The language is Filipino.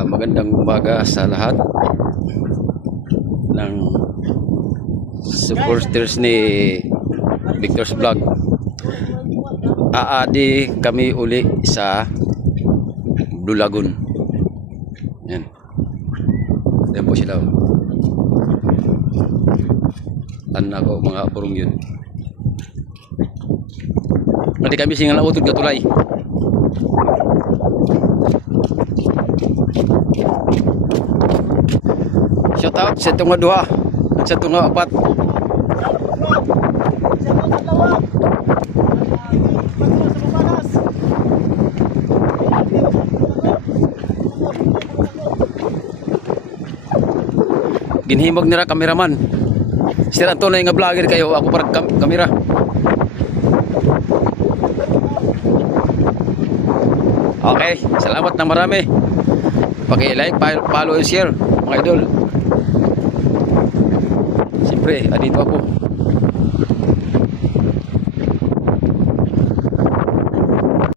Magandang umaga sa lahat ng supporters ni Victor's Vlog. Aadi kami uli sa Blue Lagoon. Yan. Yan po sila. Anak ko mga burong yun. Nanti kami singal na utod katulay. Shout out sa itong nga 2 sa itong nga 4. Ginhimog nila kameraman. Sira to na nga vlogger kayo, ako para kamera. Okay, salamat na marami. Paki-like, follow and share mga idol. Siyempre, andito ako.